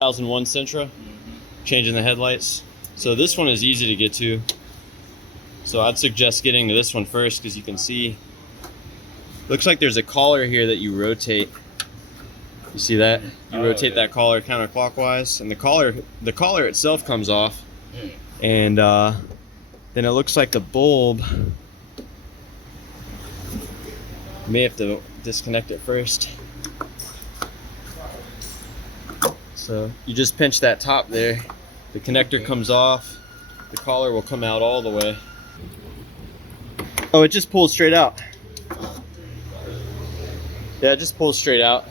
2001 Sentra, changing the headlights. So this one is easy to get to. So I'd suggest getting to this one first because you can see, looks like there's a collar here that you rotate. You see that? You rotate that collar counterclockwise, and the collar itself comes off, and then it looks like the bulb. You may have to disconnect it first. So you just pinch that top there. The connector comes off. The collar will come out all the way. Oh, it just pulls straight out. Yeah, it just pulls straight out.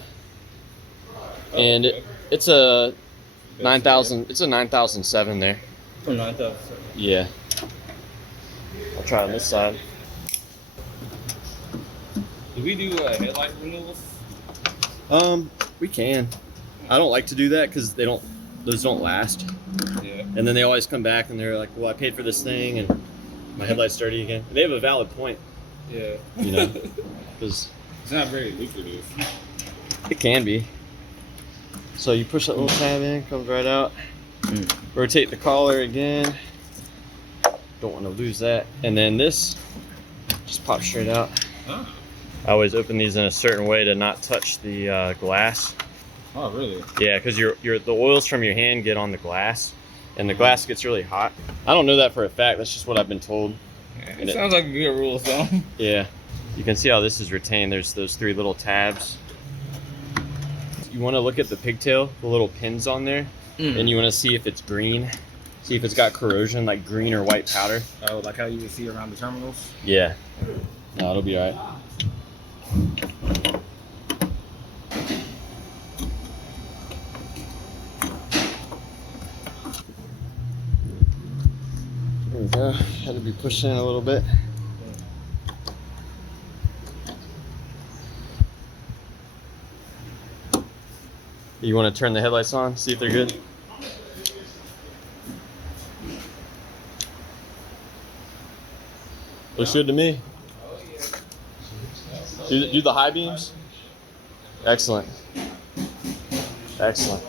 And it's a 9,000. It's a 9007 there. Oh, 9,000. Yeah. I'll try on this side. Do we do headlight renewals? We can. I don't like to do that because those don't last. Yeah. And then they always come back and they're like, well, I paid for this thing and my headlight's dirty again. And they have a valid point. Yeah. You know, because it's not very lucrative. It can be. So you push that little tab in, comes right out. Rotate the collar again. Don't want to lose that. And then this just pops straight out. Oh. I always open these in a certain way to not touch the glass. Oh, really? Yeah, because the oils from your hand get on the glass, and the glass gets really hot. I don't know that for a fact. That's just what I've been told. Yeah, it sounds like a good rule of thumb. Yeah. You can see how this is retained. There's those 3 little tabs. You want to look at the pigtail, the little pins on there, and you want to see if it's green. See if it's got corrosion, like green or white powder. Oh, like how you would see around the terminals? Yeah. No, it'll be all right. There we go. Had to be pushed in a little bit. You want to turn the headlights on, see if they're good? Looks good to me. Do the high beams? Excellent. Excellent.